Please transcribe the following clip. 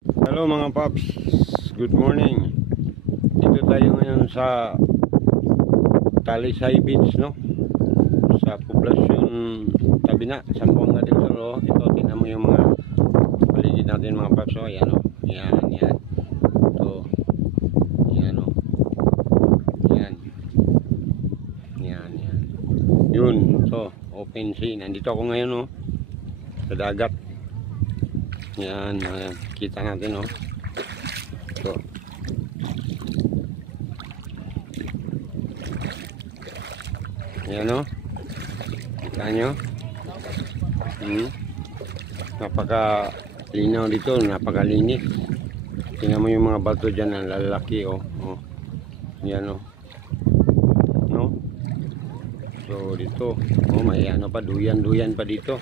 Hello mga paps, good morning. Dito tayo ngayon sa Talisay Beach, no? Sa poblasyon Tabina, Zamboanga del Sur. Oh. Ito, tingnan mo yung mga paligid natin mga paps. Oh, ayan, oh. Yan. Ito, yan, oh. Yan. Yun, so, open sea. Nandito ako ngayon, oh. Sa dagat. Yan, kita natin, oh. Ito. Yan, oh. Kita nyo. Napaka linaw dito, napakalinis. Tingnan mo yung mga bato dyan, ang lalaki, oh. Yan, oh. No? So, dito. Oh, may ano pa, duyan pa dito.